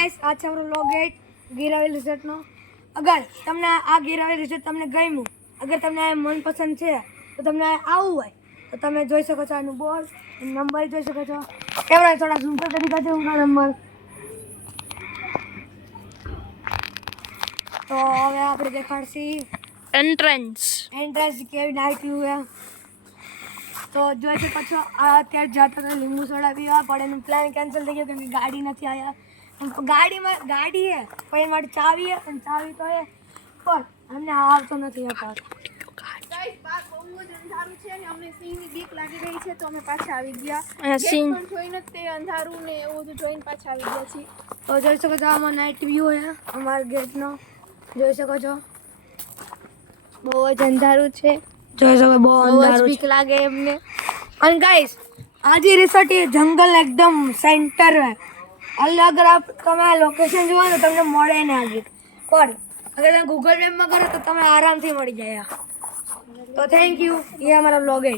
Guys આ છે આપણો લોગેટ ગીરાવેલ રિસોર્ટનો. અગર તમને આ ગીરાવેલ રિસોર્ટ તમને ગમ્યું, અગર તમને આ મનપસંદ છે તો તમને આવવું હોય તો તમે જોઈ શકો છો આનું બોર્ડ, નંબર જોઈ શકો છો. કેમેરા થોડા ઝૂમ કરી કાઢો નંબર. તો હવે આપણે દેખાડશી એન્ટ્રન્સ કેવી નાઇટ વ્યૂ છે. તો જોઈ શકો છો આ અત્યારે જતા હતા લીંબુ સોડા પીવા, પણ એનું પ્લાન કેન્સલ થઈ ગયો કેમ કે ગાડી નથી આવ્યા. ગાડી છે પણ એ માટે ચાવી છે અને ચાવી તો એ પણ અમને આવતો નથી અપાવતો. ગાઈસ બાર બહુ જ અંધારું છે ને અમને સિંહની બીક લાગી રહી છે તો અમે પાછા આવી ગયા. અહીંયા સિંહ પણ જોઈને તે અંધારું ને એવું બધું જોઈને પાછા આવી ગયા છીએ. તો જોઈ શકો છો આમાં નાઇટ વ્યૂ છે અમારા ગેટનો, જોઈ શકો છો. બહુ જ અંધારું છે, જોઈ શકો બહુ બહુ જ અંધારું બીક છે. લાગે એમને. અને ગાઈસ આ જે રિસોર્ટ એ જંગલ એકદમ સેન્ટર है. अगर आप તમે લોકેશન જોવો ને તમને મળે ને આગે પણ અગર તમે ગૂગલ મેપમાં કરો તો તમે આરામથી મળી જાય. તો થેન્ક યુ, ये हमारा व्लॉग है.